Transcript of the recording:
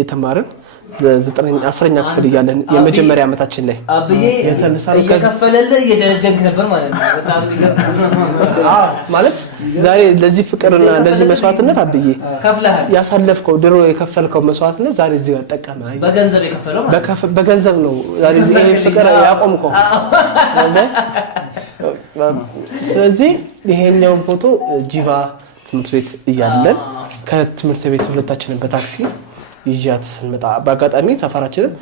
የተማርን በ10ኛ ክፍል እያለን የመጀመሪያ ዓመታችን ላይ አብዬ እየከፈለለ እየደረጀንክ ነበር ማለት ነው በጣም ማለት ዛሬ ለዚህ ፍቅርና ለዚህ መስዋዕትነት አብዬ ከፍለሃል ያሳለፍከው ድሮ የከፈልከው መስዋዕትነት ዛሬ እዚህ ጋር ተጠቀመ በገንዘብ የከፈለው ማለት በገንዘብ ነው ዛሬ እዚህ ፍቅር ያቆምከው ስለዚህ ይሄኛው ፎቶ ጂቫ ትምህርት ቤት እያለን ከትምህርት ቤት ሁለታችንን በታክሲ ይያት ስንመጣ በአጋጣሚ ሰፈራችንን